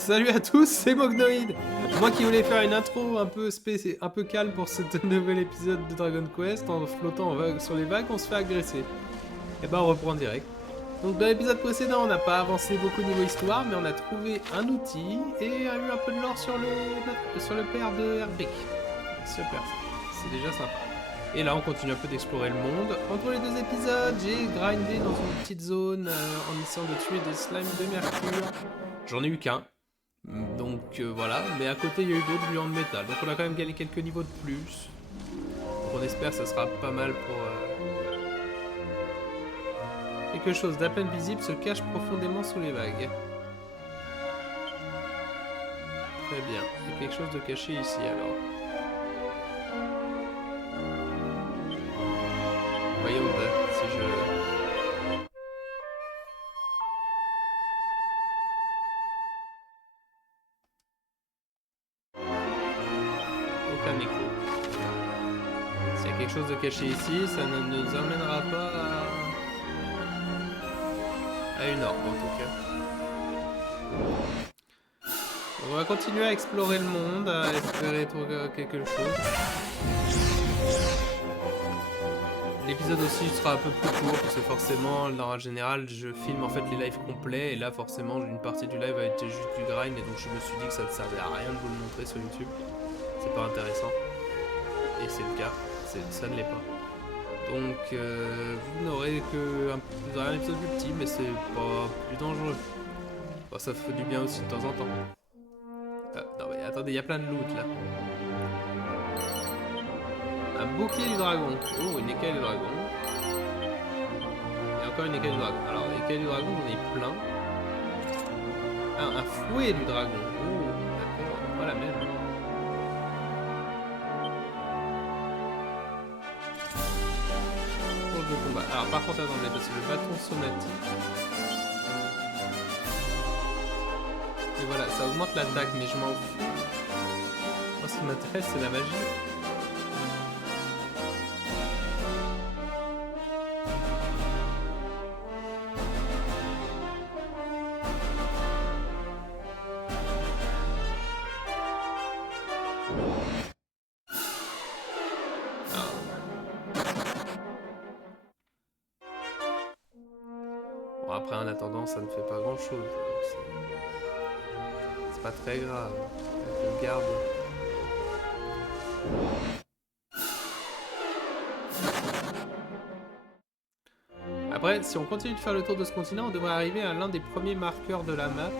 Salut à tous, c'est Mognoid. Moi qui voulais faire une intro un peu calme pour ce nouvel épisode de Dragon Quest, en flottant sur les vagues, on se fait agresser. Et ben on reprend direct. Donc dans l'épisode précédent, on n'a pas avancé beaucoup niveau histoire, mais on a trouvé un outil et a eu un peu de lore sur le père de Herbrick. Super, c'est déjà sympa. Et là, on continue un peu d'explorer le monde. Entre les deux épisodes, j'ai grindé dans une petite zone en essayant de tuer des slimes de mercure. J'en ai eu qu'un. Donc voilà, mais à côté il y a eu d'autres gluants de métal, donc on a quand même gagné quelques niveaux de plus. Donc on espère que ça sera pas mal pour... Quelque chose d'à peine visible se cache profondément sous les vagues. Très bien, il y a quelque chose de caché ici alors. Voyons si je... Aucun écho. S'il y a quelque chose de caché ici, ça ne nous emmènera pas à une orbe en tout cas. On va continuer à explorer le monde, à espérer trouver quelque chose. L'épisode aussi sera un peu plus court parce que forcément, en général, je filme en fait les lives complets et là forcément une partie du live a été juste du grind et donc je me suis dit que ça ne servait à rien de vous le montrer sur YouTube. C'est pas intéressant. Et c'est le cas, ça ne l'est pas. Donc vous n'aurez un épisode plus petit mais c'est pas plus dangereux. Bon, ça fait du bien aussi de temps en temps. Non mais attendez, il y a plein de loot là. Un bouclier du dragon. Oh, une écaille du dragon. Et encore une écaille du dragon. Alors, l'écaille du dragon, j'en ai plein. Ah, un fouet du dragon. Oh, d'accord. Pas la même. Pour le combat. Alors, par contre, attendez, parce que le bâton somatique. Et voilà, ça augmente l'attaque, mais je m'en fous. Moi, ce qui m'intéresse, c'est la magie. Bon, après, en attendant, ça ne fait pas grand chose. C'est pas très grave. On le garde. Après, si on continue de faire le tour de ce continent, on devrait arriver à l'un des premiers marqueurs de la map.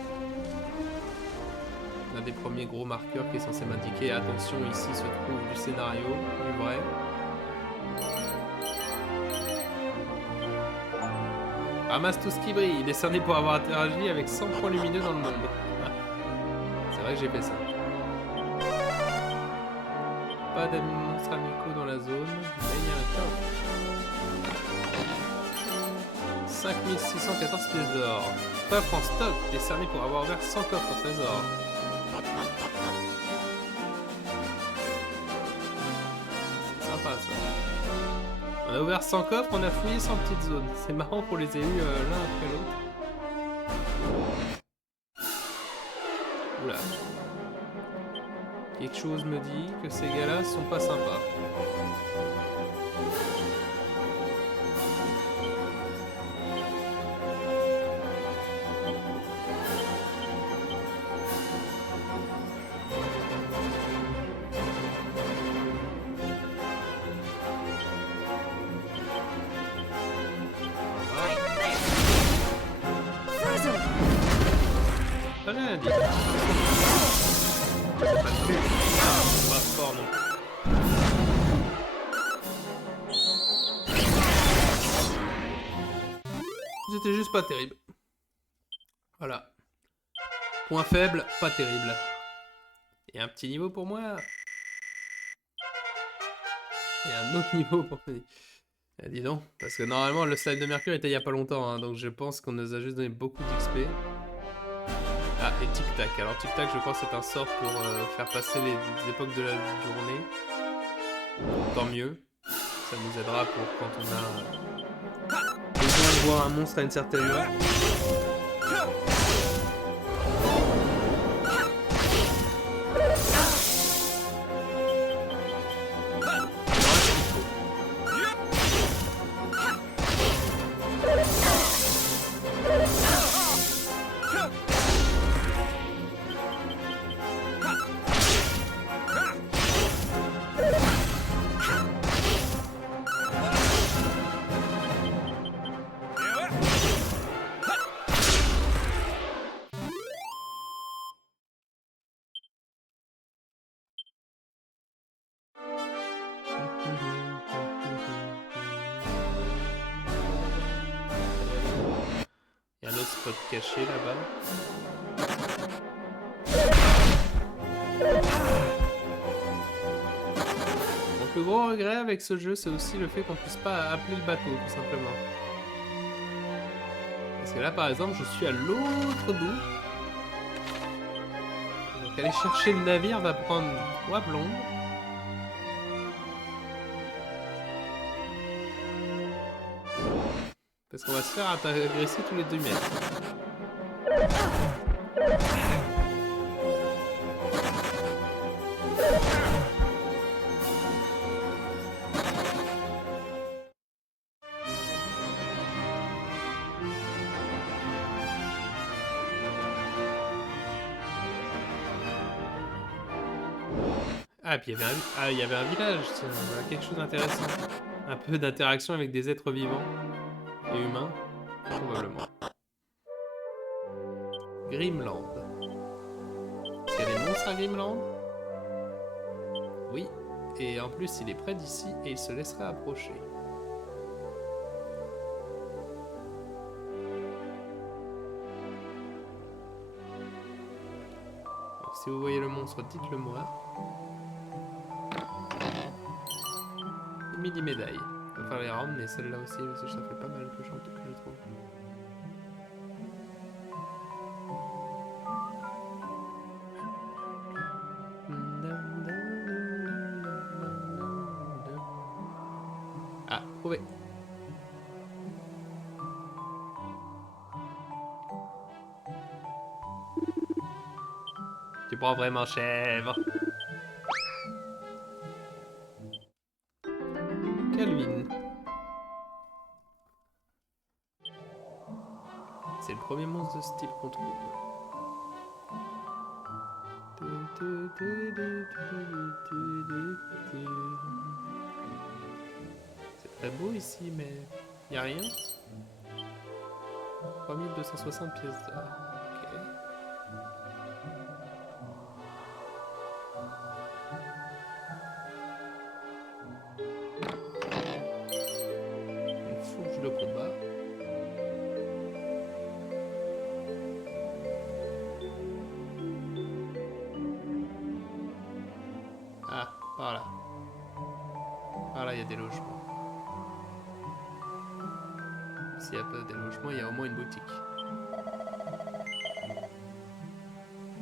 L'un des premiers gros marqueurs qui est censé m'indiquer attention, ici se trouve du scénario, du vrai. Ramasse tout ce qui brille, décerné pour avoir interagi avec 100 points lumineux dans le monde. C'est vrai que j'ai fait ça. Pas d'amis monstres amicaux dans la zone, mais il y a un coffre. 5614 pièces d'or. Coffre en stock, décerné pour avoir ouvert 100 coffres au trésor. C'est sympa ça. On a ouvert 100 coffres, on a fouillé 100 petites zones. C'est marrant qu'on les ait eu l'un après l'autre. Oula. Quelque chose me dit que ces gars-là sont pas sympas. Rien dit. Pas fort non plus. C'était juste pas terrible. Voilà. Point faible, pas terrible. Et un petit niveau pour moi. Et un autre niveau pour moi. Ah, dis donc, parce que normalement le slide de mercure était il y a pas longtemps, hein, donc je pense qu'on nous a juste donné beaucoup d'XP. Ah, et Tic Tac. Alors Tic Tac, je crois que c'est un sort pour faire passer les époques de la journée. Tant mieux. Ça nous aidera pour quand on a besoin de voir un monstre à une certaine heure. Il y a un autre spot caché là-bas. Donc le gros regret avec ce jeu, c'est aussi le fait qu'on puisse pas appeler le bateau, tout simplement. Parce que là, par exemple, je suis à l'autre bout. Donc aller chercher le navire va prendre 3 plombes. Parce qu'on va se faire agresser tous les 2 mètres. Ah, puis il y avait un village, tiens, voilà, quelque chose d'intéressant. Un peu d'interaction avec des êtres vivants et humains, probablement. Grimland. Est-ce qu'il y a des monstres à Grimland? Oui, et en plus il est près d'ici et il se laisserait approcher. Alors, si vous voyez le monstre, dites-le moi. Midi médaille. Il va falloir les rendre, mais celle-là aussi, ça fait pas mal que je trouve. Ah, trouvé. Tu prends vraiment chèvre. Calvin. C'est le premier monstre de ce type qu'on trouve. C'est très beau ici, mais y a rien. 3260 pièces d'or. Ok. Une fourche de combat. Ah, par là. Par là, il y a des logements. S'il n'y a pas des logements, il y a au moins une boutique.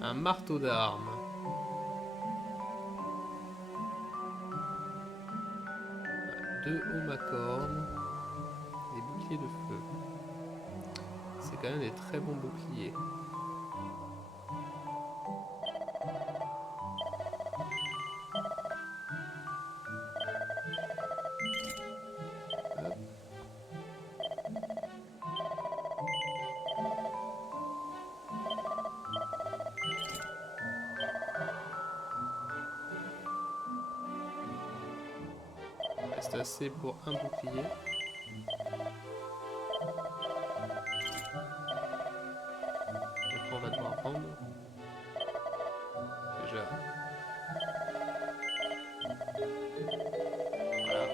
Un marteau d'armes. Deux hommes à cornes. Des boucliers de feu. C'est quand même des très bons boucliers. Hop. Il reste assez pour un bouclier. Après on va devoir prendre. Déjà. Voilà.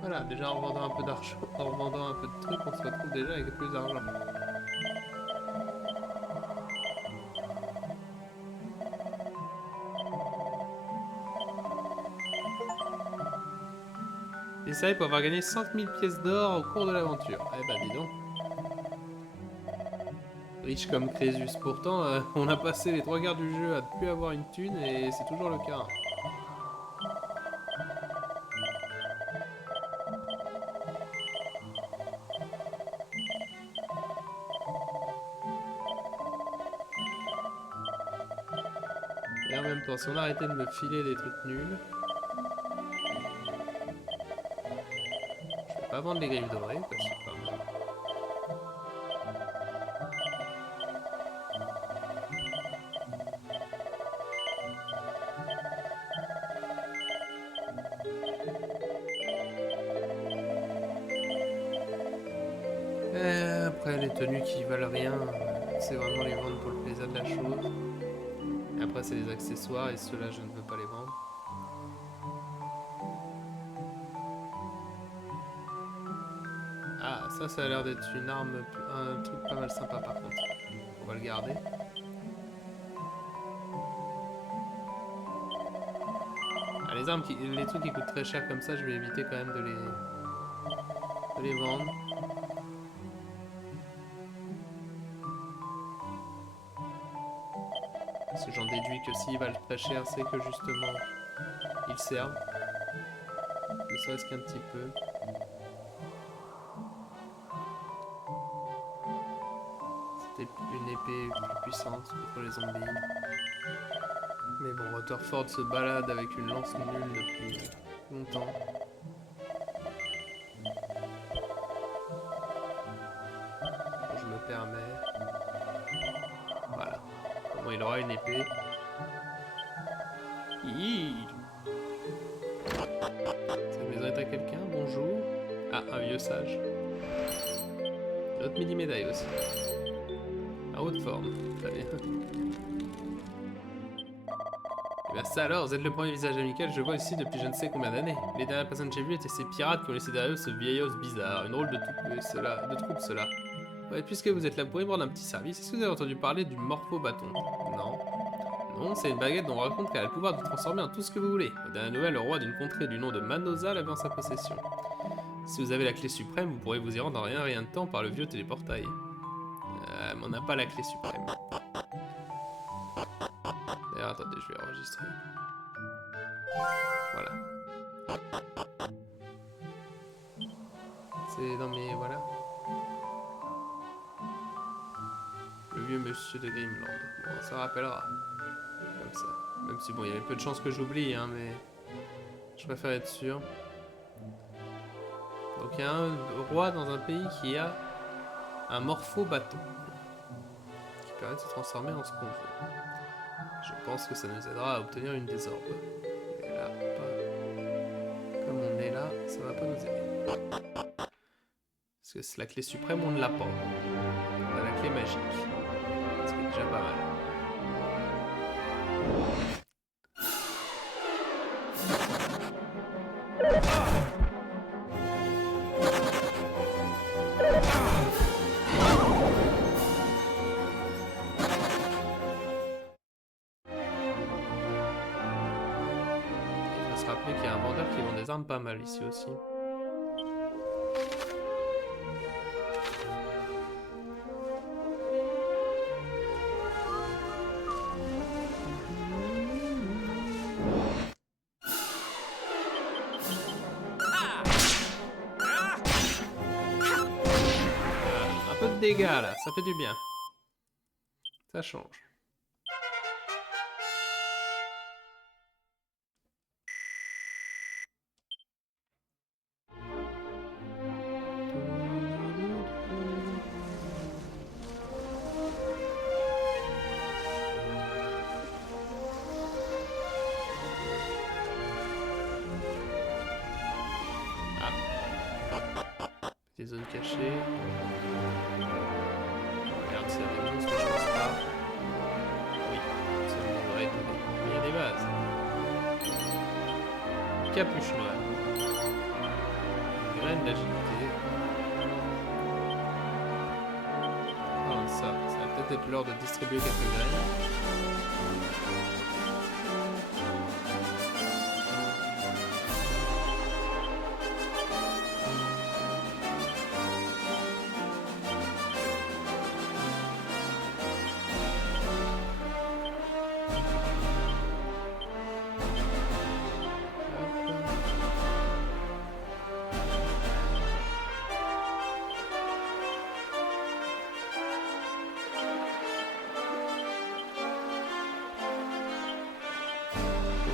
Voilà, déjà en vendant un peu d'argent, en vendant un peu de trucs, on se retrouve déjà avec plus d'argent. Et ça, il faut avoir gagné 5000 pièces d'or au cours de l'aventure. Eh ben, dis donc. Riche comme Crésus. Pourtant, on a passé les 3 quarts du jeu à ne plus avoir une thune et c'est toujours le cas. Et en même temps, si on arrêtait de me filer des trucs nuls, je vais pas vendre les griffes dorées parce que c'est pas mal. Après, les tenues qui valent rien, c'est vraiment les vendre pour le plaisir de la chose. Et après, c'est les accessoires, et ceux-là, je ne veux pas les vendre. Ah, ça a l'air d'être une arme, un truc pas mal sympa par contre. On va le garder. Ah, les armes, les trucs qui coûtent très cher comme ça, je vais éviter quand même de les vendre. Parce que j'en déduis que s'ils valent très cher, c'est que justement, ils servent. Ne serait-ce qu'un petit peu. C'était une épée plus puissante contre les zombies. Mais bon, Rutherford se balade avec une lance nulle depuis longtemps. Bon, je me permets. Voilà. Au moins, il aura une épée. Hi. Cette maison est à quelqu'un, bonjour. Ah, un vieux sage. L'autre mini-médaille aussi. En haute forme, très bien. Et bien ça alors, vous êtes le premier visage amical que je vois ici depuis je ne sais combien d'années. Les dernières personnes que j'ai vues étaient ces pirates qui ont laissé derrière eux ce vieil os bizarre. Une drôle de troupe cela. Ouais, puisque vous êtes là, vous pourriez me rendre un petit service. Est-ce que vous avez entendu parler du morpho-bâton? Non. Non, c'est une baguette dont on raconte qu'elle a le pouvoir de transformer en tout ce que vous voulez. Aux dernières nouvelles, le roi d'une contrée du nom de Manosa l'avait en sa possession. Si vous avez la clé suprême, vous pourrez vous y rendre en rien de temps par le vieux téléportail. Mais on n'a pas la clé suprême. D'ailleurs, attendez, je vais enregistrer. Voilà. C'est dans mes... voilà. Le vieux monsieur de Grimland. Bon, ça rappellera. Comme ça. Même si bon, il y avait peu de chances que j'oublie, hein, mais... je préfère être sûr. Donc il y a un roi dans un pays qui a un morpho-bâton. Qui permet de se transformer en ce qu'on veut. Je pense que ça nous aidera à obtenir une des orbes. Et là, pas... comme on est là, ça va pas nous aider. Parce que c'est la clé suprême, on ne l'a pas. On a la clé magique. Ce qui est déjà pas mal. Il faut se rappeler qu'il y a un vendeur qui vend des armes pas mal ici aussi. Dégâts là, ça fait du bien. Ça change. Ah. Des zones cachées. Regarde s'il y a des monstres, je pense pas. Oui, ça me devrait étonner. Mais il y a des bases. Capuche noire. Graine d'agilité. Ah, ça va peut-être être l'heure de distribuer quelques graines.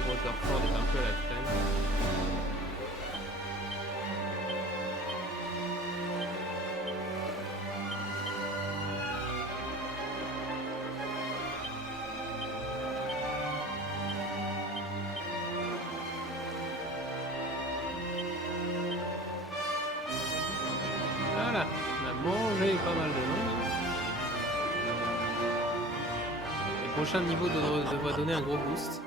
Rutherford est un peu à la traîne. Voilà, on a mangé pas mal de monde. prochain niveau devrait donner un gros boost.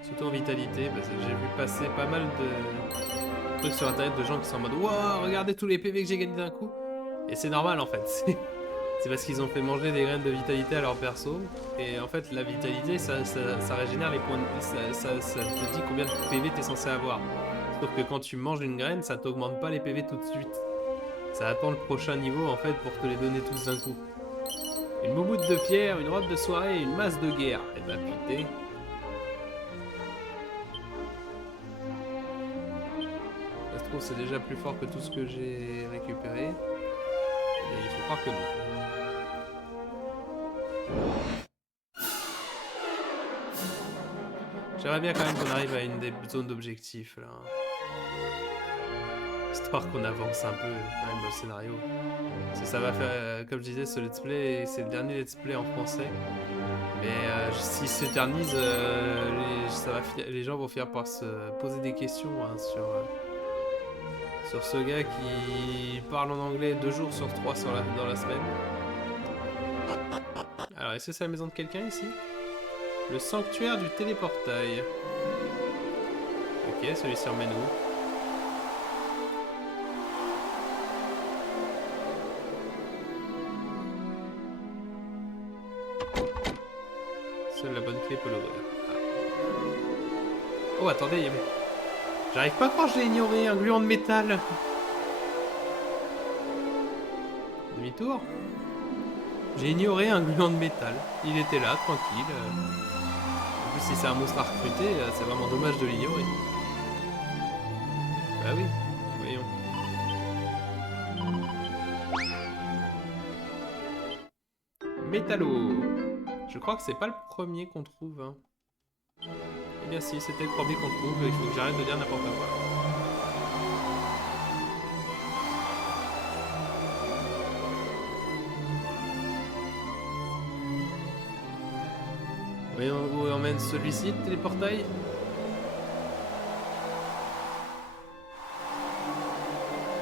Surtout en vitalité, parce que j'ai vu passer pas mal de trucs sur internet de gens qui sont en mode wow, regardez tous les PV que j'ai gagnés d'un coup. Et c'est normal en fait. C'est parce qu'ils ont fait manger des graines de vitalité à leur perso. Et en fait, la vitalité, ça régénère les points de... Ça te dit combien de PV t'es censé avoir. Sauf que quand tu manges une graine, ça t'augmente pas les PV tout de suite. Ça attend le prochain niveau en fait pour te les donner tous d'un coup. Une moumoute de pierre, une robe de soirée et une masse de guerre. Et bah putain. Ça se trouve c'est déjà plus fort que tout ce que j'ai récupéré. Et il faut croire que non. J'aimerais bien quand même qu'on arrive à une des zones d'objectifs là. Histoire qu'on avance un peu quand même dans le scénario. Parce que ça va faire, comme je disais, ce let's play, c'est le dernier let's play en français. Mais s'il s'éternise, les gens vont finir par se poser des questions hein, sur ce gars qui parle en anglais 2 jours sur 3 dans la semaine. Alors, est-ce que c'est la maison de quelqu'un ici? Le sanctuaire du téléportail. Ok, celui-ci emmène où? Seule la bonne clé peut l'ouvrir. Ah. Oh, attendez, il y avait... J'arrive pas à croire que j'ai ignoré un gluant de métal. Demi-tour. J'ai ignoré un gluant de métal. Il était là, tranquille. En plus, si c'est un monstre à recruter, c'est vraiment dommage de l'ignorer. Bah oui, voyons. Métallo. Je crois que c'est pas le premier qu'on trouve. Hein. Eh bien si, c'était le premier qu'on trouve. Il faut que j'arrête de dire n'importe quoi. Voyons où emmène celui-ci, le téléportail.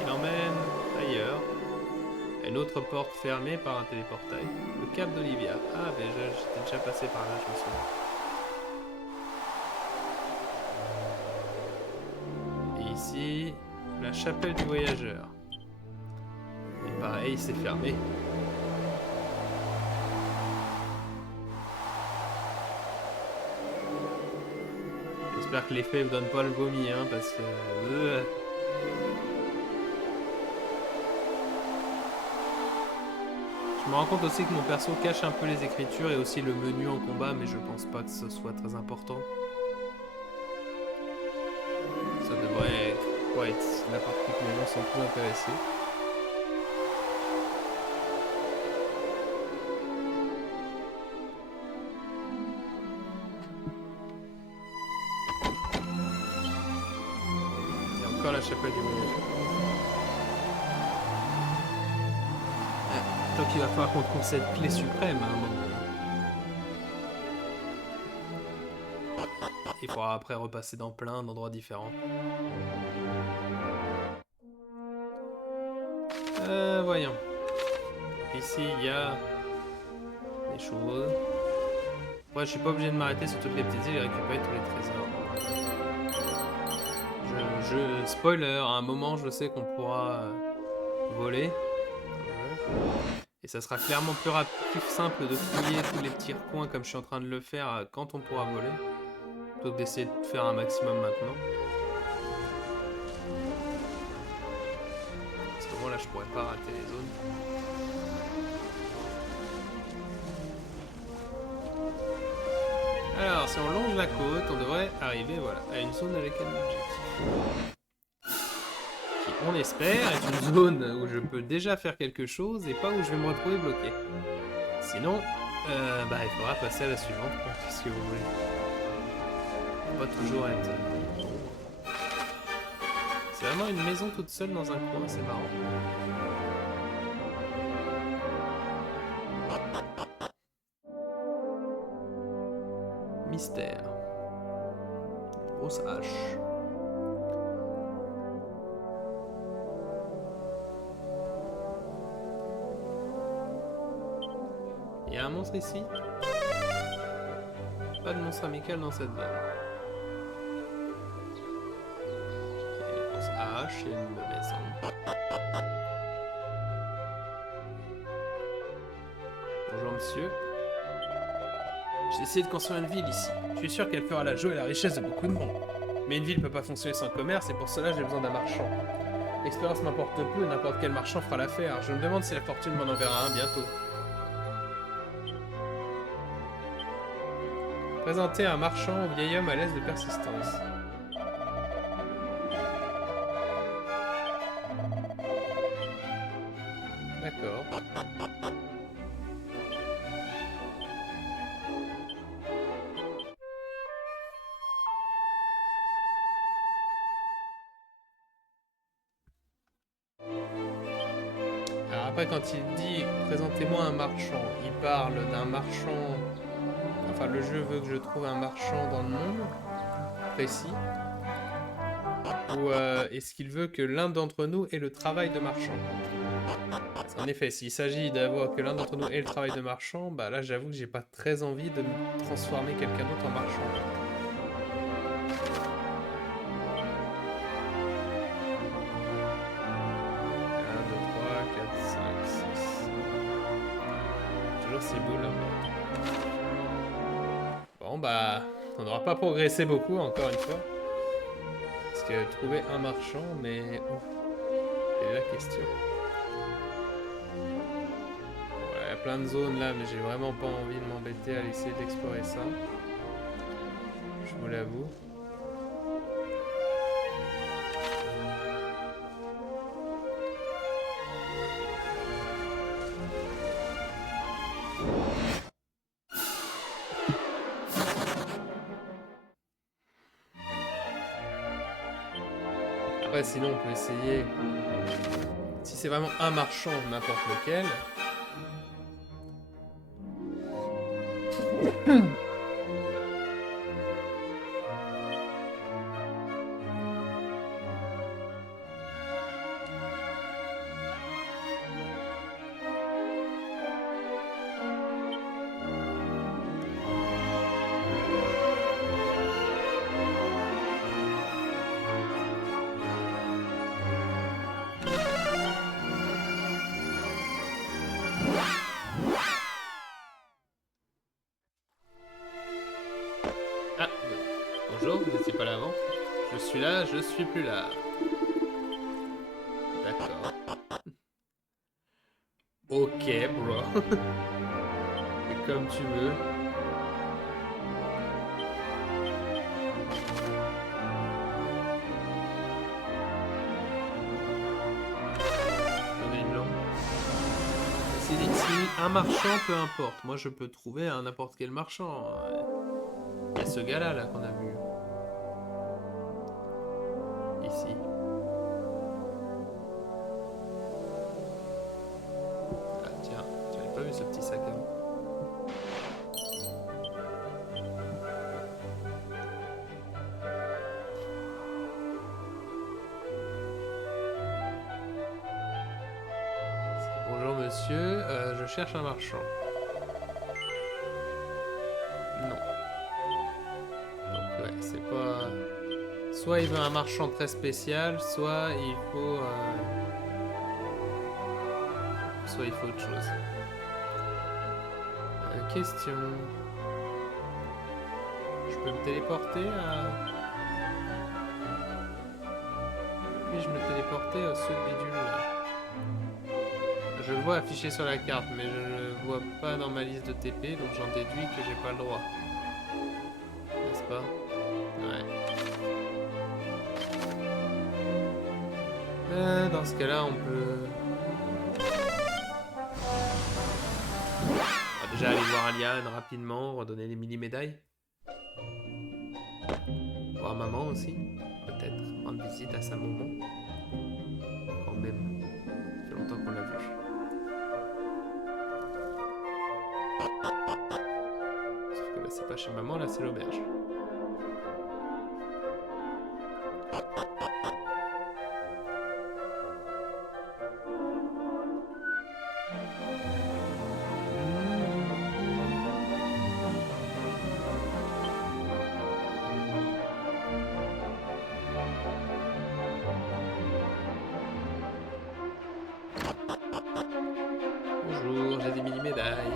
Il emmène ailleurs. Une autre porte fermée par un téléportail. Le cap d'Olivia. Ah, mais j'étais déjà passé par là, je me souviens. Et ici, la chapelle du voyageur. Et pareil, c'est fermé. J'espère que l'effet ne donne pas le vomi, hein, parce que... Je me rends compte aussi que mon perso cache un peu les écritures et aussi le menu en combat, mais je pense pas que ce soit très important. Ça devrait être la partie que les gens sont plus intéressés. Il y a encore la chapelle du voyageur. Tant qu'il va falloir qu'on trouve cette clé suprême à un moment. Il faudra après repasser dans plein d'endroits différents. Voyons. Ici, il y a des choses. Ouais, je suis pas obligé de m'arrêter sur toutes les petites îles et récupérer tous les trésors. Spoiler, à un moment, je sais qu'on pourra voler. Et ça sera clairement plus simple de fouiller tous les petits recoins comme je suis en train de le faire quand on pourra voler. Plutôt que d'essayer de faire un maximum maintenant. Parce que moi là je pourrais pas rater les zones. Alors si on longe la côte, on devrait arriver voilà, à une zone avec un objectif. Qui on espère est une zone où je peux déjà faire quelque chose et pas où je vais me retrouver bloqué. Sinon, il faudra passer à la suivante, qu'est-ce que vous voulez. Pas toujours être... C'est vraiment une maison toute seule dans un coin, c'est marrant. Mystère. Grosse hache. Il y a un monstre ici? Pas de monstre amical dans cette zone. Réponse A, chez une maison. Bonjour monsieur. J'ai essayé de construire une ville ici. Je suis sûr qu'elle fera la joie et la richesse de beaucoup de monde. Mais une ville peut pas fonctionner sans commerce et pour cela j'ai besoin d'un marchand. L'expérience m'importe peu, n'importe quel marchand fera l'affaire. Je me demande si la fortune m'en enverra un bientôt. Présenter un marchand au vieil homme à l'aise de persistance. D'accord. Alors après quand il dit présentez-moi un marchand, il parle d'un marchand... Enfin le jeu veut que je trouve un marchand dans le monde précis. Ou est-ce qu'il veut que l'un d'entre nous ait le travail de marchand? En effet, s'il s'agit d'avoir que l'un d'entre nous ait le travail de marchand, bah là j'avoue que j'ai pas très envie de me transformer quelqu'un d'autre en marchand. 6. Toujours ces boules. Bon bah, on n'aura pas progressé beaucoup encore une fois. Parce que trouver un marchand, mais où? C'est la question. Voilà, il y a plein de zones là, mais j'ai vraiment pas envie de m'embêter à essayer d'explorer ça. Je vous l'avoue. Après, sinon, on peut essayer. Si c'est vraiment un marchand, n'importe lequel. Ah, bonjour, vous n'étiez pas là avant. Je suis là, je suis plus là. D'accord. Ok, bro. Et comme tu veux. J'en ai une lampe. C'est dit, si un marchand, peu importe. Moi, je peux trouver un n'importe quel marchand. Il y a ce gars-là là, qu'on a vu. Ici. Ah tiens, tu n'avais pas vu ce petit sac à dos? Bonjour monsieur, je cherche un marchand. Non. Donc ouais, c'est pas... Soit il veut un marchand très spécial, soit il faut... Soit il faut autre chose. Question. Je peux me téléporter à... Puis-je me téléporter à ce bidule là? Je le vois affiché sur la carte, mais je ne le vois pas dans ma liste de TP, donc j'en déduis que j'ai pas le droit. N'est-ce pas? Ouais. Dans ce cas-là, on peut... On va déjà aller voir Aliane rapidement, redonner les mini-médailles. Voir maman aussi, peut-être, rendre visite à sa maman. Quand même, ça fait longtemps qu'on l'a vu. Sauf que là, c'est pas chez maman, là, c'est l'auberge. Bonjour, j'ai des mini-médailles.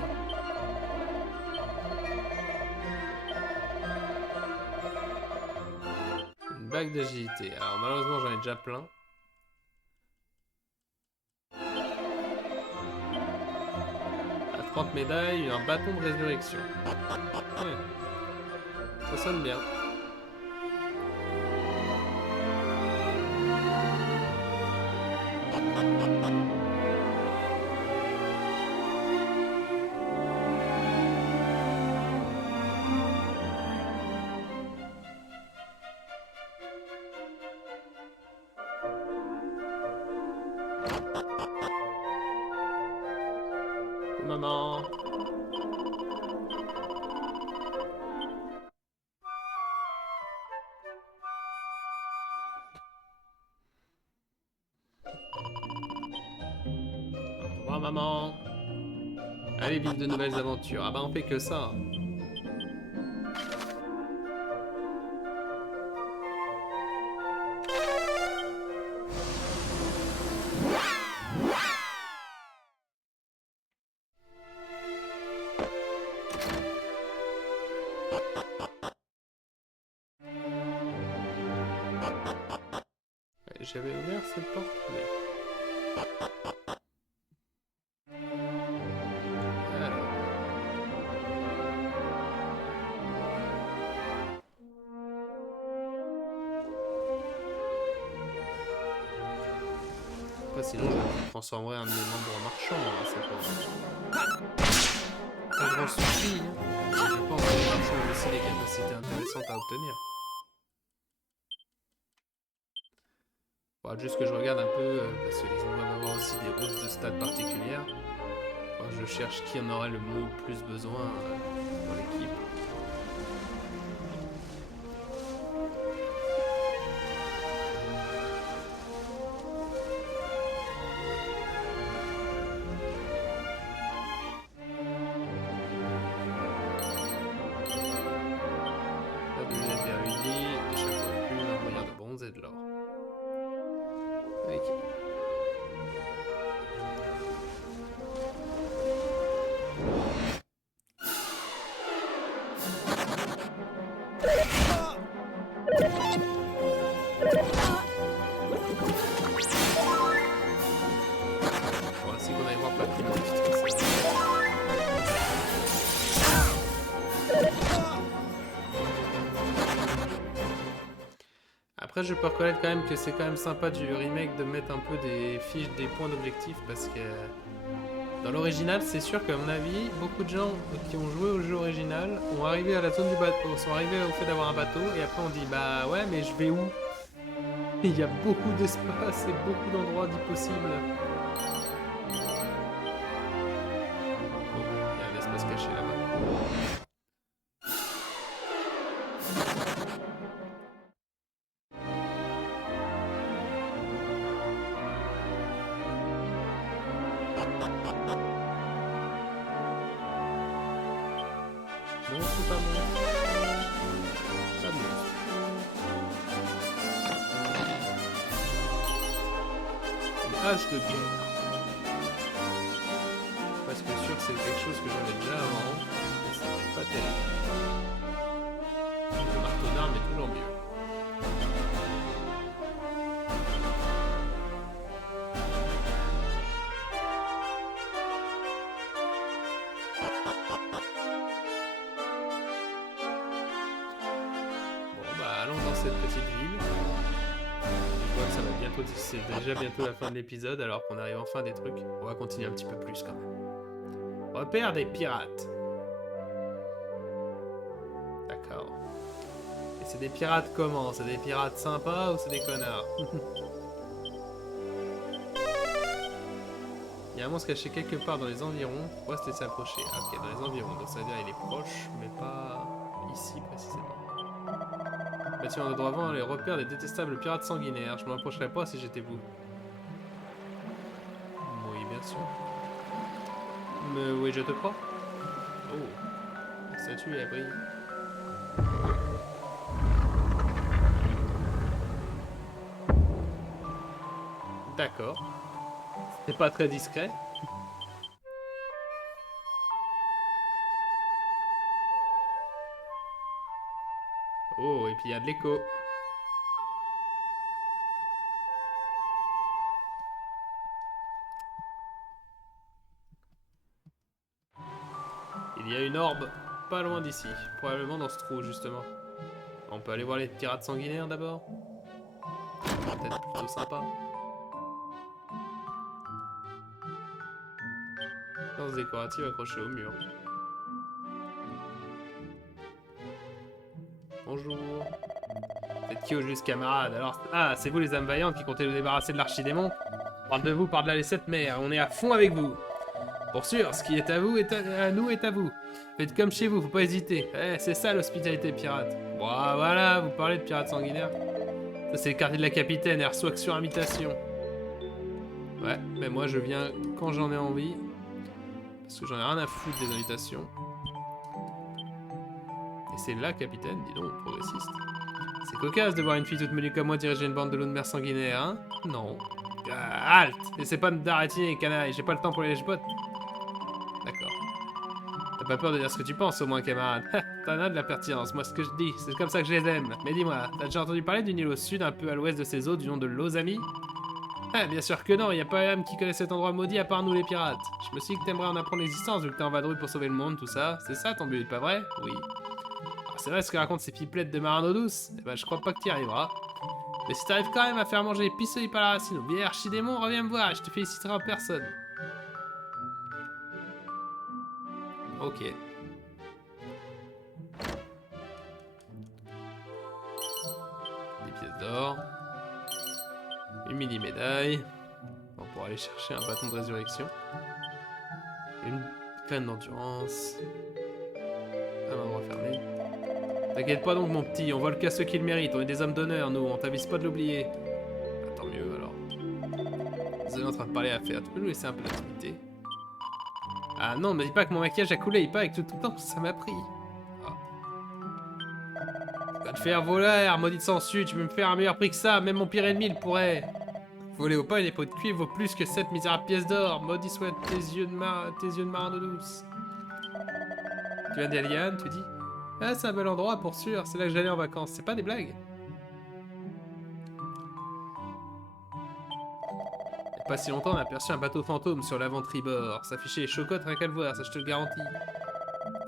Une bague d'agilité. Alors malheureusement j'en ai déjà plein. À 30 médailles, un bâton de résurrection. Ouais. Ça sonne bien. Maman. Au revoir maman. Allez vivre de nouvelles aventures. Ah bah on fait que ça. J'avais ouvert cette porte, mais... Alors... Après, sinon, je transformerai un de mes membres en marchand, hein, c'est pas un grand souci. Hein. Je pense que les marchands ont aussi des capacités intéressantes à obtenir. Faudra juste que je regarde un peu, parce qu'ils doivent avoir aussi des routes de stade particulières. Enfin, je cherche qui en aurait le mot plus besoin dans l'équipe. Pas de lunettes verrouillées, des chapeaux plumes, un moyen de bronze et de l'or. Ok. Bon, ainsi qu'on aille voir Patrick. Après, je peux reconnaître quand même que c'est quand même sympa du remake de mettre un peu des fiches, des points d'objectif, parce que dans l'original, c'est sûr qu'à mon avis, beaucoup de gens qui ont joué au jeu original ont arrivé à la zone du bateau, sont arrivés au fait d'avoir un bateau, et après on dit bah ouais, mais je vais où? Il y a beaucoup d'espace et beaucoup d'endroits dits possibles. Oh, il y a un espace caché là-bas. Non, c'est pas bon. Pas de monstre. Une hache de guerre. Parce que sûr c'est quelque chose que j'avais déjà avant, mais c'était pas terrible. Le marteau d'armes est toujours mieux. Bon bah allons dans cette petite ville. Je vois que ça va bientôt, c'est déjà bientôt la fin de l'épisode alors qu'on arrive enfin à des trucs. On va continuer un petit peu plus quand même. Repère des pirates. D'accord. Et c'est des pirates comment? C'est des pirates sympas ou c'est des connards? Il y a un monstre caché quelque part dans les environs. Pourquoi c'était s'approcher? Ah, ok, dans les environs. Donc ça veut dire qu'il est proche, mais pas ici précisément. Bâtiment de droit avant, les repères des détestables pirates sanguinaires. Je m'en approcherais pas si j'étais vous. Oui, bien sûr. Mais oui, je te crois. Oh, la statue, elle brille. D'accord. C'est pas très discret. Oh, et puis il y a de l'écho. Il y a une orbe pas loin d'ici. Probablement dans ce trou, justement. On peut aller voir les pirates sanguinaires d'abord. Peut-être plutôt sympa. Danse décorative accrochée au mur. Bonjour. Vous êtes qui au juste, camarade? Alors, ah, c'est vous les âmes vaillantes qui comptez nous débarrasser de l'archidémon? On parle de vous par-delà les 7 mers, on est à fond avec vous. Pour sûr, ce qui est à vous est à nous est à vous. Faites comme chez vous, faut pas hésiter. Eh, c'est ça l'hospitalité pirate. Bon, voilà, vous parlez de pirates sanguinaires. Ça, c'est le quartier de la capitaine, elle reçoit que sur invitation. Ouais, mais moi je viens quand j'en ai envie. Parce que j'en ai rien à foutre des invitations. Et c'est la capitaine, dis donc, progressiste. C'est cocasse de voir une fille toute menue comme moi diriger une bande de loups de mer sanguinaire, hein? Non. Halte! Essaie pas de m'arrêter, canaille, j'ai pas le temps pour les lèche-bottes. D'accord. T'as pas peur de dire ce que tu penses, au moins, camarade? T'en as de la pertinence, moi ce que je dis, c'est comme ça que je les aime. Mais dis-moi, t'as déjà entendu parler d'une île au sud, un peu à l'ouest de ces eaux, du nom de Lozami? Ah, bien sûr que non, y a pas un homme qui connaît cet endroit maudit à part nous les pirates. Je me suis dit que t'aimerais en apprendre l'existence vu que t'es en vadrouille pour sauver le monde, tout ça. C'est ça ton but, pas vrai? Oui. C'est vrai ce que racontent ces pipelettes de marins d'eau douce? Eh ben, je crois pas que t'y arriveras. Mais si t'arrives quand même à faire manger les pissenlits par la racine au vieil archidémon, reviens me voir et je te féliciterai en personne. Ok. Des pièces d'or. Une mini-médaille. On pourra aller chercher un bâton de résurrection. Une graine d'endurance. Un endroit fermé. T'inquiète pas donc mon petit, on vole qu'à ceux qui le méritent, on est des hommes d'honneur nous, on t'avise pas de l'oublier. Bah, tant mieux alors. Vous êtes en train de parler à faire, tu peux nous laisser un peu d'intimité? Ah non, me dis pas que mon maquillage a coulé, il paraît que tout le temps ça m'a pris. Ah. Va te faire voler, maudite sangsue, tu peux me faire un meilleur prix que ça, même mon pire ennemi le pourrait. Voler au pas, une épée de cuivre vaut plus que 7 misérables pièces d'or, maudit soit tes yeux de marin d'eau douce. Tu viens d'Eliane, tu dis? Ah, c'est un bel endroit pour sûr, c'est là que j'allais en vacances, c'est pas des blagues. Il y a pas si longtemps, on a aperçu un bateau fantôme sur l'avant-tribord. Ça affichait les chocottes rien qu'à le voir, ça je te le garantis.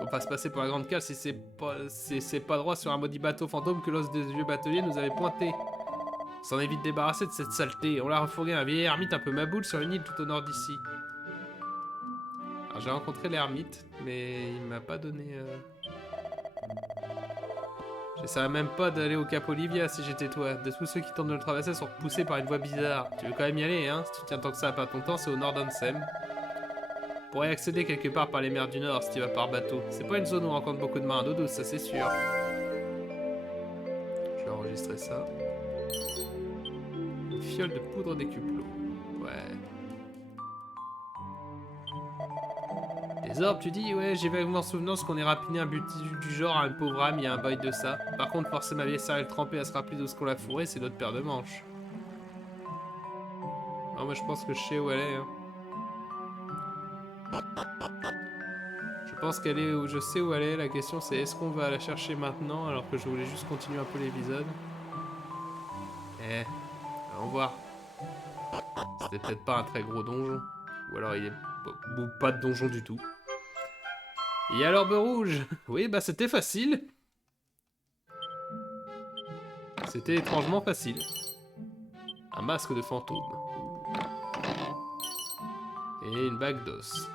Qu'on fasse passer pour la grande cale si c'est pas droit sur un maudit bateau fantôme que l'os des vieux bateliers nous avait pointé. On s'en est vite débarrassé de cette saleté. On l'a refourgué à un vieil ermite un peu maboule sur une île tout au nord d'ici. Alors j'ai rencontré l'ermite, mais il m'a pas donné... J'essaierais même pas d'aller au Cap Olivia si j'étais toi. De tous ceux qui tentent de le traverser sont repoussés par une voie bizarre. Tu veux quand même y aller, hein? Si tu tiens tant que ça à perdre ton temps, c'est au nord d'Ansem. Tu pourrais y accéder quelque part par les mers du Nord si tu vas par bateau. C'est pas une zone où on rencontre beaucoup de marins d'eau douce, ça c'est sûr. Je vais enregistrer ça. Une fiole de poudre décuplot. Ouais. Les orbes, tu dis? Ouais, j'ai vaguement souvenance qu'on ait rapiné un but du genre à une pauvre âme il y a un bail de ça. Par contre, forcer ma vieille cervelle trempée à se rappeler d'où ce qu'on l'a fourré, c'est notre paire de manches. Non, moi je pense que je sais où elle est. Hein. Je pense qu'elle est où je sais où elle est. La question c'est est-ce qu'on va la chercher maintenant alors que je voulais juste continuer un peu l'épisode. Allons voir. C'était peut-être pas un très gros donjon. Ou alors il est... ou pas de donjon du tout. Il y a l'orbe rouge. Oui, bah c'était facile. C'était étrangement facile. Un masque de fantôme. Et une bague d'os.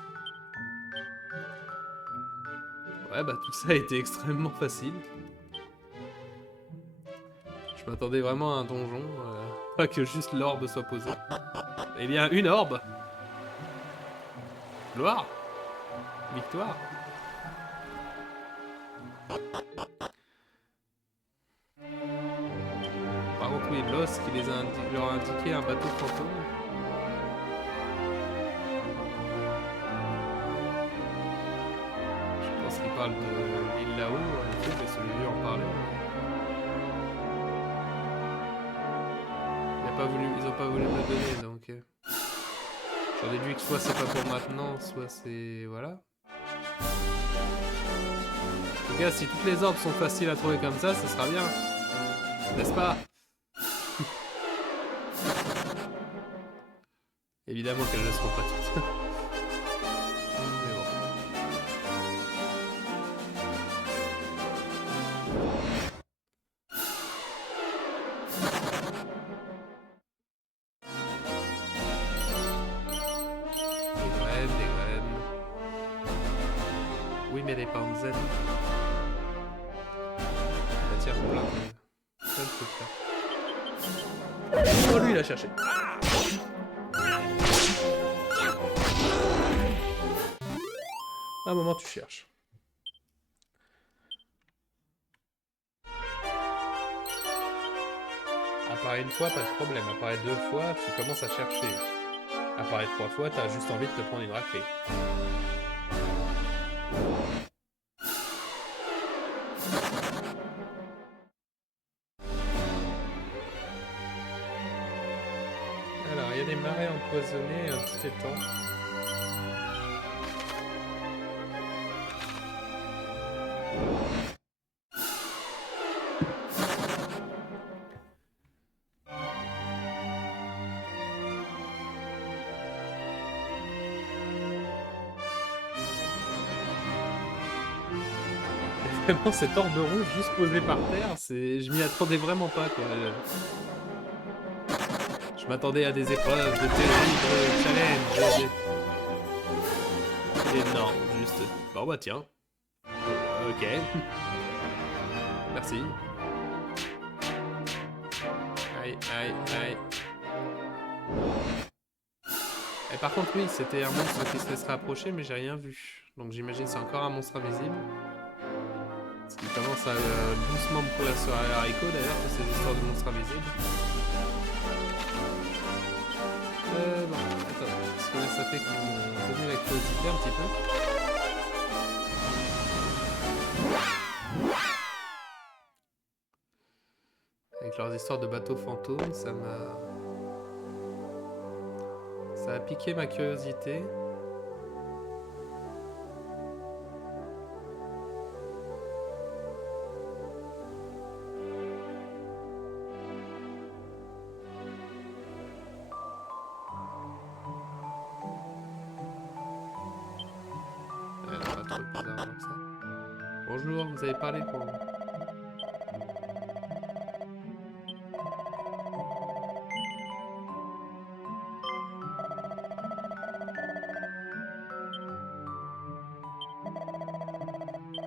Ouais, bah tout ça a été extrêmement facile. Je m'attendais vraiment à un donjon. Pas que juste l'orbe soit posée. Eh bien, une orbe. Gloire. Victoire. Par contre, oui, l'os qui leur a indiqué un bateau fantôme. Je pense qu'il parle de l'île là-haut, en effet, mais celui-là en parlait. Ils ont pas voulu me le donner, donc... J'en déduis que soit c'est pas pour maintenant, soit c'est... Voilà. cas, si toutes les orbes sont faciles à trouver comme ça sera bien. N'est-ce pas? Évidemment qu'elles ne le seront pas toutes. Mais bon. Des graines. Oui, mais les pommes zen. Ça tire plein de trucs là. Oh, lui, il a cherché. À un moment, tu cherches. Apparaît une fois, pas de problème. Apparaît 2 fois, tu commences à chercher. Apparaît 3 fois, t'as juste envie de te prendre une raclée. Alors, il y a des marais empoisonnés, un petit étang. Vraiment, cette orbe rouge juste posée par terre, je m'y attendais vraiment pas, quoi. Je m'attendais à des épreuves de terribles challenges. Et non, juste... Bon bah tiens. Ok. Merci. Aïe, aïe, aïe. Et par contre, oui, c'était un monstre qui se laisserait approcher, mais j'ai rien vu. Donc j'imagine que c'est encore un monstre invisible. Ce qui commence à doucement me courir sur les haricots d'ailleurs, pour ces histoires de monstres invisibles. Bon, attends, parce que là ça fait qu'ils m'ont donné la curiosité un petit peu. Avec leurs histoires de bateaux fantômes, ça a piqué ma curiosité. Bonjour, vous avez parlé pour...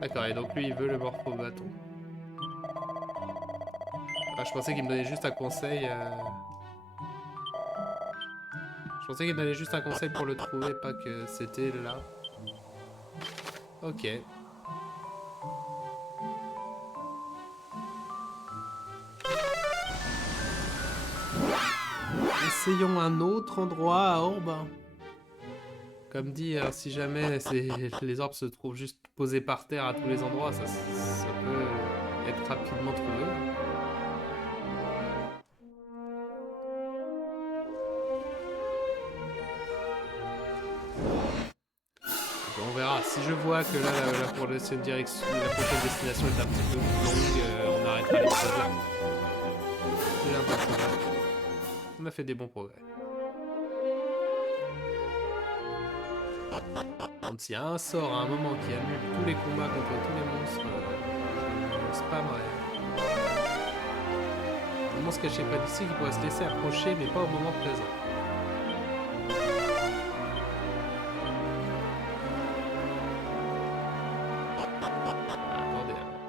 D'accord, et donc lui il veut le morpho-bâton. Ah, je pensais qu'il me donnait juste un conseil... Je pensais qu'il me donnait juste un conseil pour le trouver, pas que c'était là. Ok. Essayons un autre endroit à Orbe. Comme dit, si jamais les orbes se trouvent juste posés par terre à tous les endroits, ça peut être rapidement trouvé. Donc on verra. Si je vois que là, la prochaine destination est un petit peu longue, on arrêtera l'épisode là. J'ai un bon progrès. On a fait des bons progrès. Donc s'il y a un sort à un moment qui annule tous les combats contre tous les monstres, je spammerai. Un monstre caché près d'ici qui pourrait se laisser approcher, mais pas au moment présent. Attendez alors.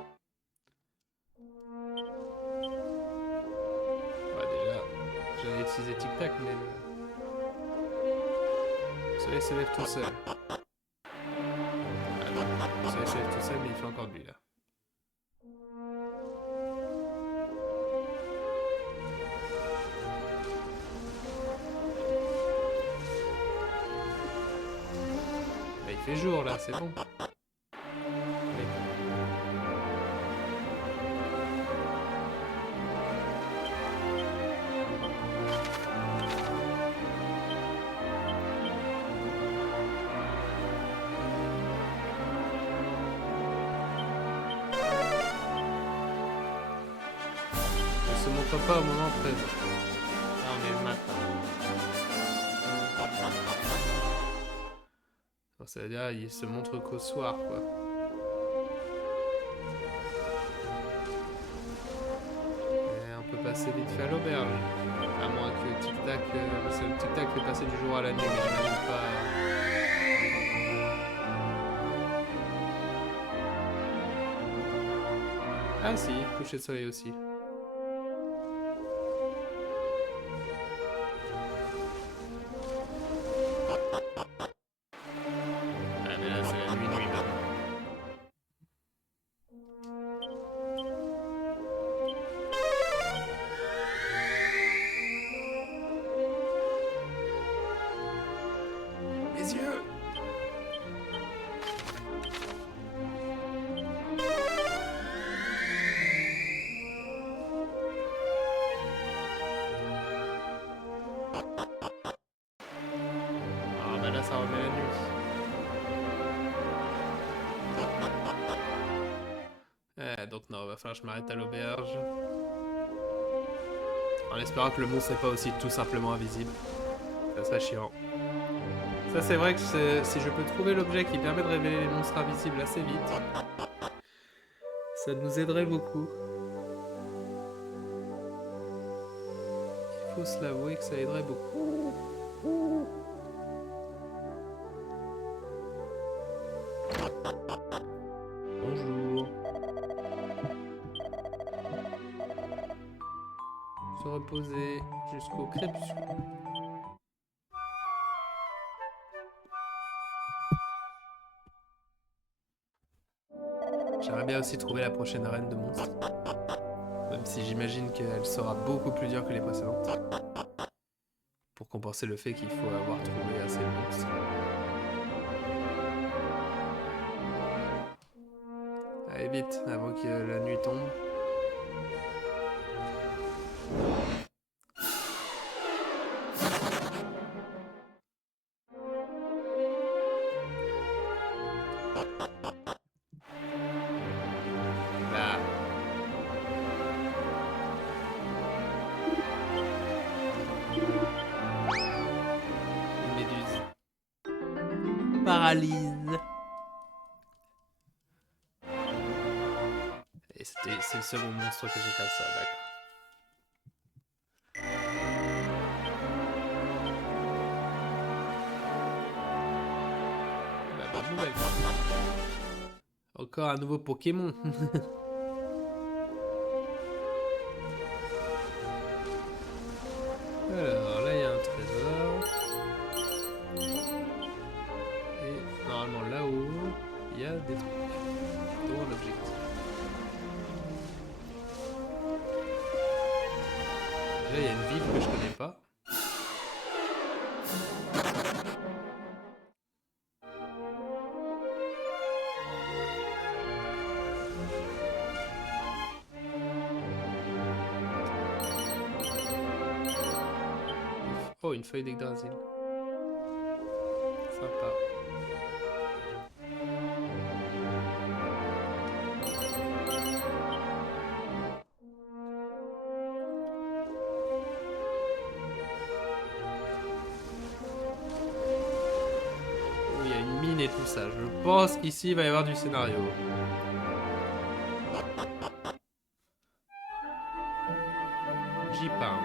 Ouais, déjà, j'allais utiliser Tic Tac, mais le soleil se lève tout seul. Le soleil se lève tout seul, mais il fait encore de lui là. Il fait jour là, c'est bon. Allez. Pourquoi pas au moment présent? Là, on est le matin. Donc, ça veut dire il se montre qu'au soir, quoi. Et on peut passer vite fait à l'auberge. À moins que le tic-tac... parce que le tic-tac fait passer du jour à la nuit, mais j'imagine pas... Ah si, coucher de soleil aussi. Ah, mais là, c'est la nuit maintenant. Les yeux! Ah, bah là, ça remet la nuit. Donc non, va falloir que je m'arrête à l'auberge. En espérant que le monstre n'est pas aussi tout simplement invisible. Ça serait chiant. Ça c'est vrai que si je peux trouver l'objet qui permet de révéler les monstres invisibles assez vite, ça nous aiderait beaucoup. Il faut se l'avouer que ça aiderait beaucoup. Bonjour. Se reposer jusqu'au crépuscule. J'aimerais bien aussi trouver la prochaine arène de monstres. Même si j'imagine qu'elle sera beaucoup plus dure que les précédentes. Pour compenser le fait qu'il faut avoir trouvé assez de monstres. Allez vite, avant que la nuit tombe. Là. Une méduse. Paralyse. Et c'est le second monstre que j'ai comme ça, d'accord. Bah, bonne nouvelle. Encore un nouveau Pokémon. Alors, là, il y a un trésor. Et normalement, là-haut, il y a des trucs. Dont l'objectif. Déjà, il y a une ville que je connais pas. Oh, une feuille d'Yggdrasil. Sympa. Oh, il y a une mine et tout ça. Je pense qu'ici, il va y avoir du scénario. Jipang.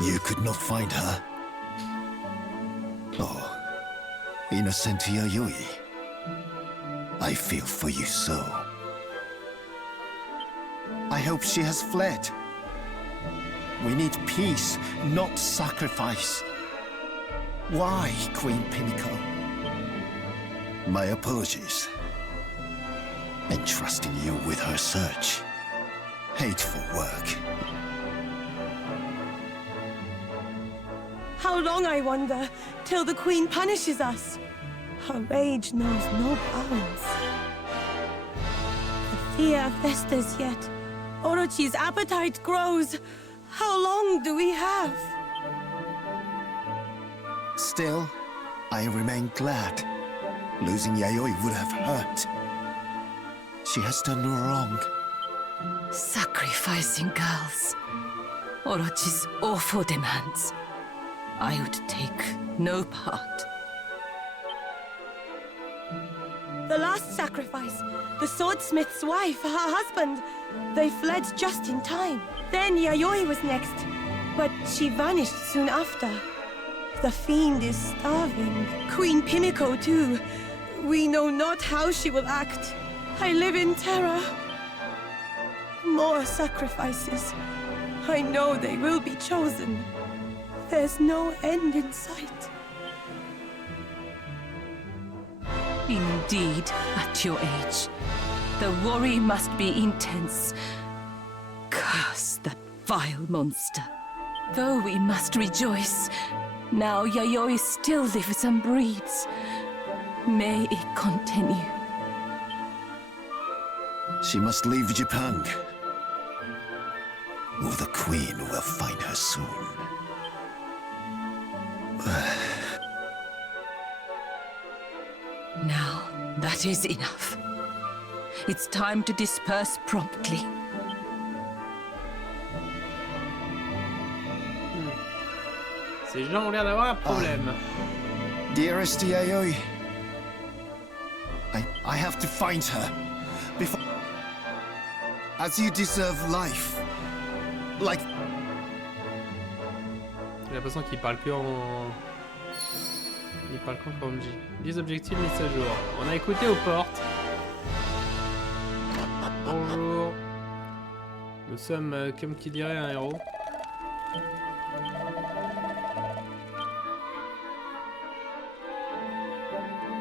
You could not find her? Oh, innocent Yayoi. I feel for you so. I hope she has fled. We need peace, not sacrifice. Why, Queen Pimiko? My apologies. Entrusting you with her search. Hateful work. How long, I wonder, till the Queen punishes us? Her rage knows no bounds. The fear festers yet. Orochi's appetite grows. How long do we have? Still, I remain glad. Losing Yayoi would have hurt. She has done no wrong. Sacrificing girls. Orochi's awful demands. I would take no part. The last sacrifice, the swordsmith's wife, her husband, they fled just in time. Then Yayoi was next, but she vanished soon after. The fiend is starving. Queen Pimiko, too. We know not how she will act. I live in terror. More sacrifices. I know they will be chosen. There's no end in sight. Indeed, at your age, the worry must be intense. Curse that vile monster. Though we must rejoice, now Yayoi still lives and breathes. May it continue. She must leave Japan. Or the Queen will find her soon. Now, that is enough. It's time to disperse promptly. Ces gens ont l'air d'avoir un problème. Dearest Yayoi, I have to find her before. As you deserve life. Like. J'ai l'impression qu'il parle que en. Il parle qu'en kanji. 10 objectifs mis à jour. On a écouté aux portes. Bonjour. Nous sommes, comme qui dirait, un héros.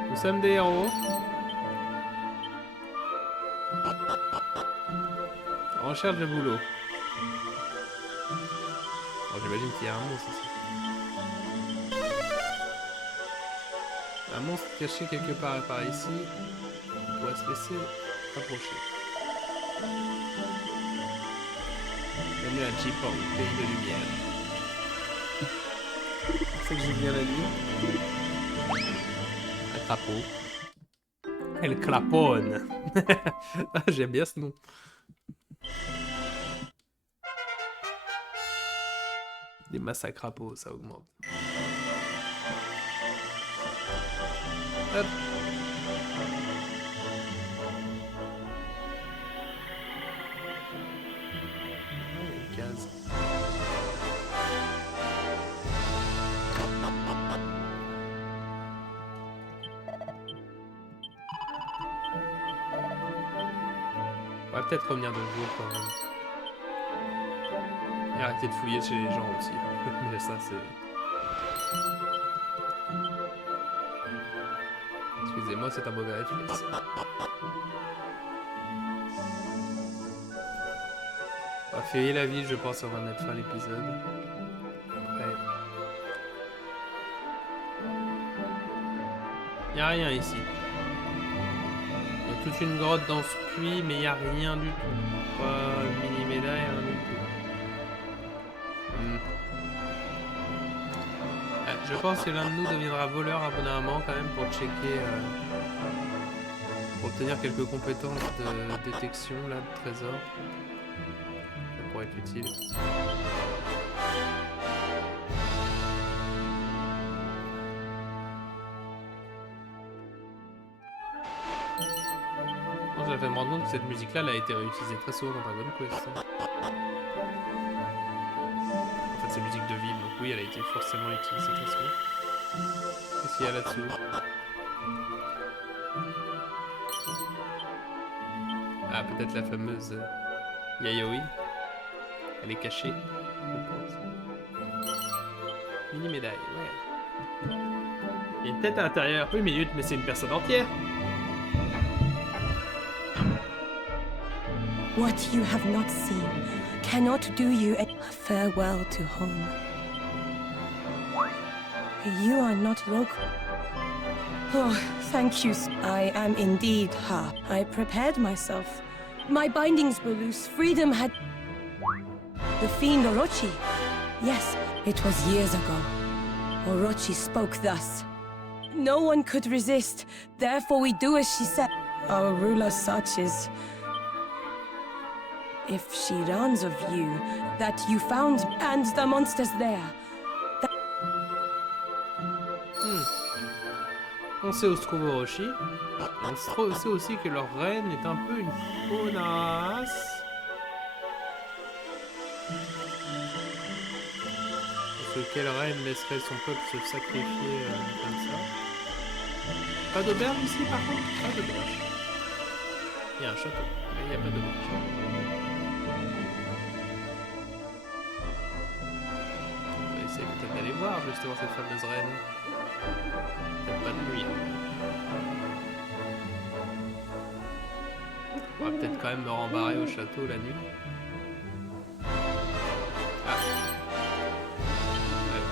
Nous sommes des héros. On recherche le boulot. Bon, j'imagine qu'il y a un monstre ici. Un monstre caché quelque part par ici. On pourrait se laisser approcher. Bienvenue à Jipang, pays de lumière. C'est que j'ai bien la nuit. Un crapaud. El Clapone. Ah, j'aime bien ce nom. Des massacres crapauds, ça augmente. Hop. Les cases. On va peut-être revenir de jour quand même. Et arrêter de fouiller chez les gens aussi. Mais ça, c'est... Excusez-moi, c'est un mauvais réflexe. On va fouiller la ville, je pense, on va mettre fin à l'épisode. Après... Il n'y a rien ici. Il y a toute une grotte dans ce puits, mais il n'y a rien du tout. Pas une mini-médaille, rien du tout. Je pense que l'un de nous deviendra voleur à bon moment quand même pour checker, pour obtenir quelques compétences de détection là, de trésors. Ça pourrait être utile. Bon, j'avais me rendre compte que cette musique-là elle a été réutilisée très souvent dans Dragon Quest. C'est musique de ville, donc oui, elle a été forcément utilisée très souvent. Qu'est-ce qu'il y a là-dessous? Ah, peut-être la fameuse Yayoi. Elle est cachée, je pense. Mini-médaille, ouais. Il y a une tête à l'intérieur. Une minute, mais c'est une personne entière. What you have not seen cannot do you a farewell to home. You are not Roku. Oh, thank you. I am indeed her. I prepared myself. My bindings were loose. Freedom had... The fiend Orochi. Yes, it was years ago. Orochi spoke thus. No one could resist, therefore we do as she said. Our ruler such is... If she learns of you, that you found and the monsters there, On sait où se trouve Orochi. On sait aussi que leur reine est un peu une connasse. Parce que quelle reine laisserait son peuple se sacrifier comme ça? Pas d'auberge ici par contre? Pas d'auberge. Il y a un château, mais il n'y a pas d'auberge. On va essayer peut-être d'aller voir justement cette fameuse reine. Peut-être pas de nuit. On va peut-être quand même me rembarrer au château la nuit. Ah. Ouais.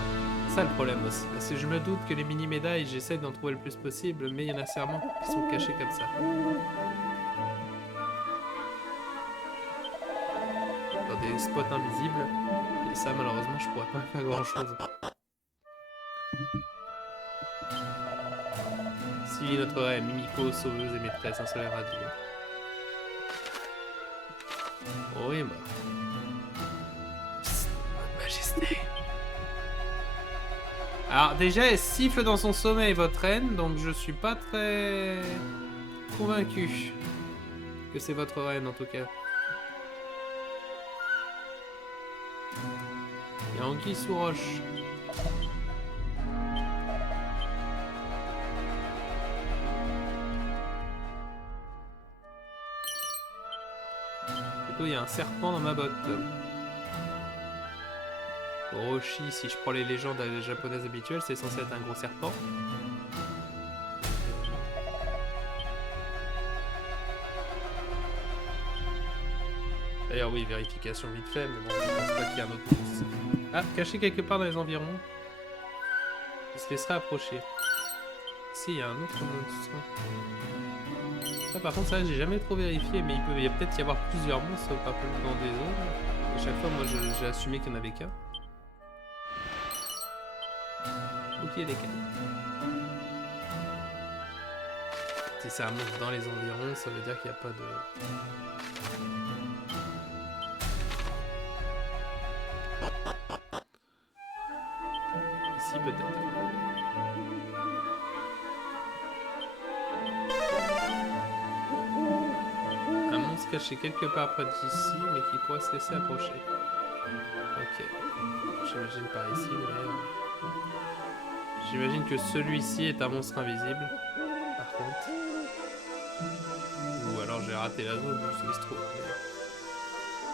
Ça le problème aussi. Parce que je me doute que les mini-médailles, j'essaie d'en trouver le plus possible, mais il y en a sûrement qui sont cachés comme ça. Dans des spots invisibles. Et ça, malheureusement, je pourrais pas faire grand-chose. Si notre reine, Mimiko, sauveuse et maîtresse, un soleil radieux. Oh, il est mort. Psst, votre majesté. Alors, déjà, elle siffle dans son sommeil, votre reine, donc je suis pas très convaincu que c'est votre reine, en tout cas. Il y a Anguille sous roche. Plutôt, il y a un serpent dans ma botte. Orochi, si je prends les légendes japonaises habituelles, c'est censé être un gros serpent. D'ailleurs, oui, vérification vite fait, mais bon, je pense pas qu'il y ait un autre monstre. Ah, caché quelque part dans les environs. Il se laisserait approcher. Si, il y a un autre monstre. Ça, par contre, ça, j'ai jamais trop vérifié, mais il y a peut-être y avoir plusieurs monstres par contre dans des zones. À chaque fois, moi, j'ai assumé qu'il n'y en avait qu'un. Ok, il y a des cannes. Si c'est un monstre dans les environs, ça veut dire qu'il n'y a pas de... Ici, peut-être. Un monstre caché quelque part près d'ici, mais qui pourrait se laisser approcher. Ok. J'imagine par ici, mais... J'imagine que celui-ci est un monstre invisible, par contre. Ou alors j'ai raté la zone, je se trouve.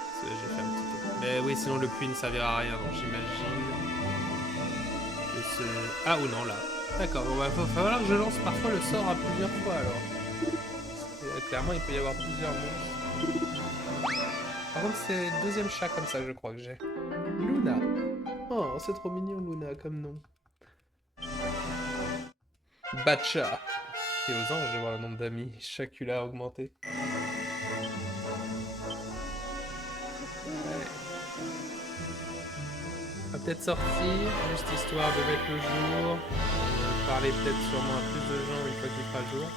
Parce que j'ai fait un petit tour. Mais oui, sinon le puits ne servira à rien, donc j'imagine que c'est... Ah ou non, là. D'accord, bon, bah, va falloir que je lance parfois le sort à plusieurs fois, alors. Clairement, il peut y avoir plusieurs monstres. Par contre, c'est le deuxième chat comme ça, je crois que j'ai. Luna. Oh, c'est trop mignon, Luna, comme nom. Batcha. Et aux anges de voir le nombre d'amis. Chacula a augmenté. Ouais. On va peut-être sortir, juste histoire de mettre le jour. Parler peut-être sûrement à plus de gens une fois qu'il fera jour.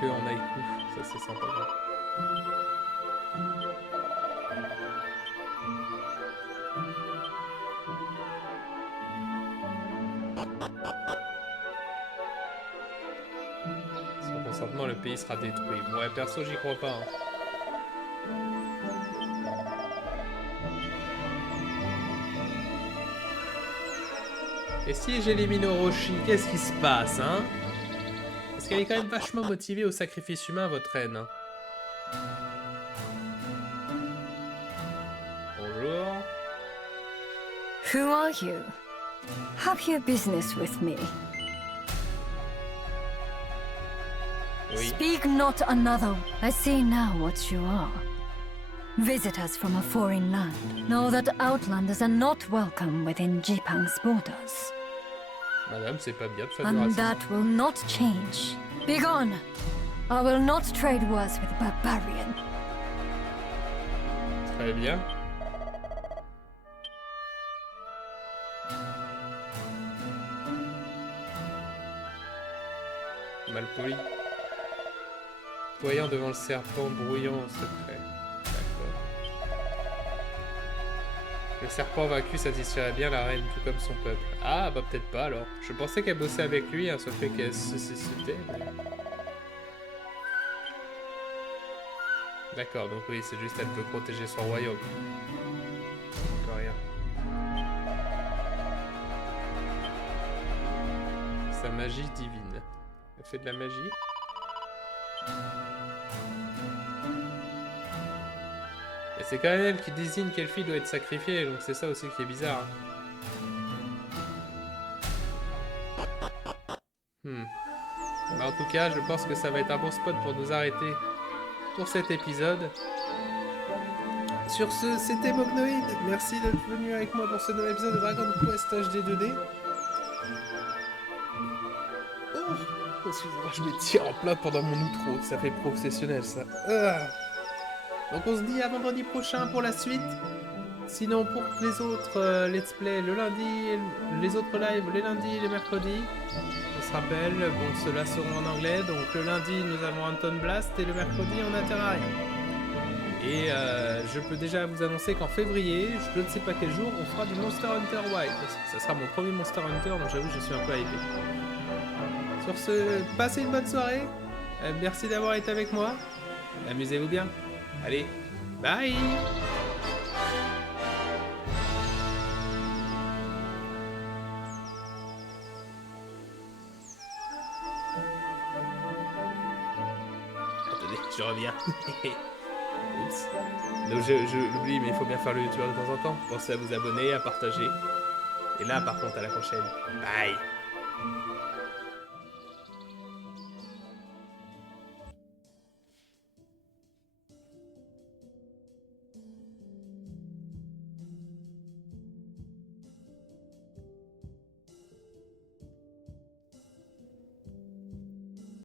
Que en haïku, ça c'est sympa. Sans consentement, le pays sera détruit. Ouais, perso, j'y crois pas. Hein. Et si j'élimine Orochi, qu'est-ce qui se passe, hein? Parce qu'elle est quand même vachement motivée au sacrifice humain, votre reine. Bonjour. Who are you? Have your business with me. Oui. Speak not another. I see now what you are. Visitors from a foreign land. Know that outlanders are not welcome within Jipang's borders. Madame, c'est pas bien de faire du And racisme. that will not change. Begone! I will not trade words with barbarian. Très bien. Malpoli. Voyant devant le serpent brouillant au secret. D'accord. Le serpent vaincu satisferait bien la reine, tout comme son peuple. Ah, bah peut-être pas alors. Je pensais qu'elle bossait avec lui, hein, sauf qu'elle se suscitait, mais... D'accord, donc oui, c'est juste elle peut protéger son royaume. Encore rien. Sa magie divine. Elle fait de la magie. Et c'est quand même elle qui désigne quelle fille doit être sacrifiée, donc c'est ça aussi qui est bizarre. Bah, en tout cas, je pense que ça va être un bon spot pour nous arrêter pour cet épisode. Sur ce, c'était Mognoïd. Merci d'être venu avec moi pour ce nouvel épisode de Dragon Quest HD 2D. Oh, excusez-moi, je me tire en plat pendant mon outro. Ça fait professionnel, ça. Donc on se dit à vendredi prochain pour la suite. Sinon, pour les autres let's play le lundi, les autres lives les lundis et les mercredis. On se rappelle, bon, ceux-là seront en anglais. Donc le lundi, nous avons Anton Blast et le mercredi, on a Terraria. Et je peux déjà vous annoncer qu'en février, je ne sais pas quel jour, on fera du Monster Hunter Wilds. Ça sera mon premier Monster Hunter, donc j'avoue, je suis un peu hypé. Sur ce, passez une bonne soirée. Merci d'avoir été avec moi. Amusez-vous bien. Allez, bye! Attendez, je reviens. Oups. Donc je l'oublie, mais il faut bien faire le youtubeur de temps en temps. Pensez à vous abonner, à partager. Et là, par contre, à la prochaine. Bye!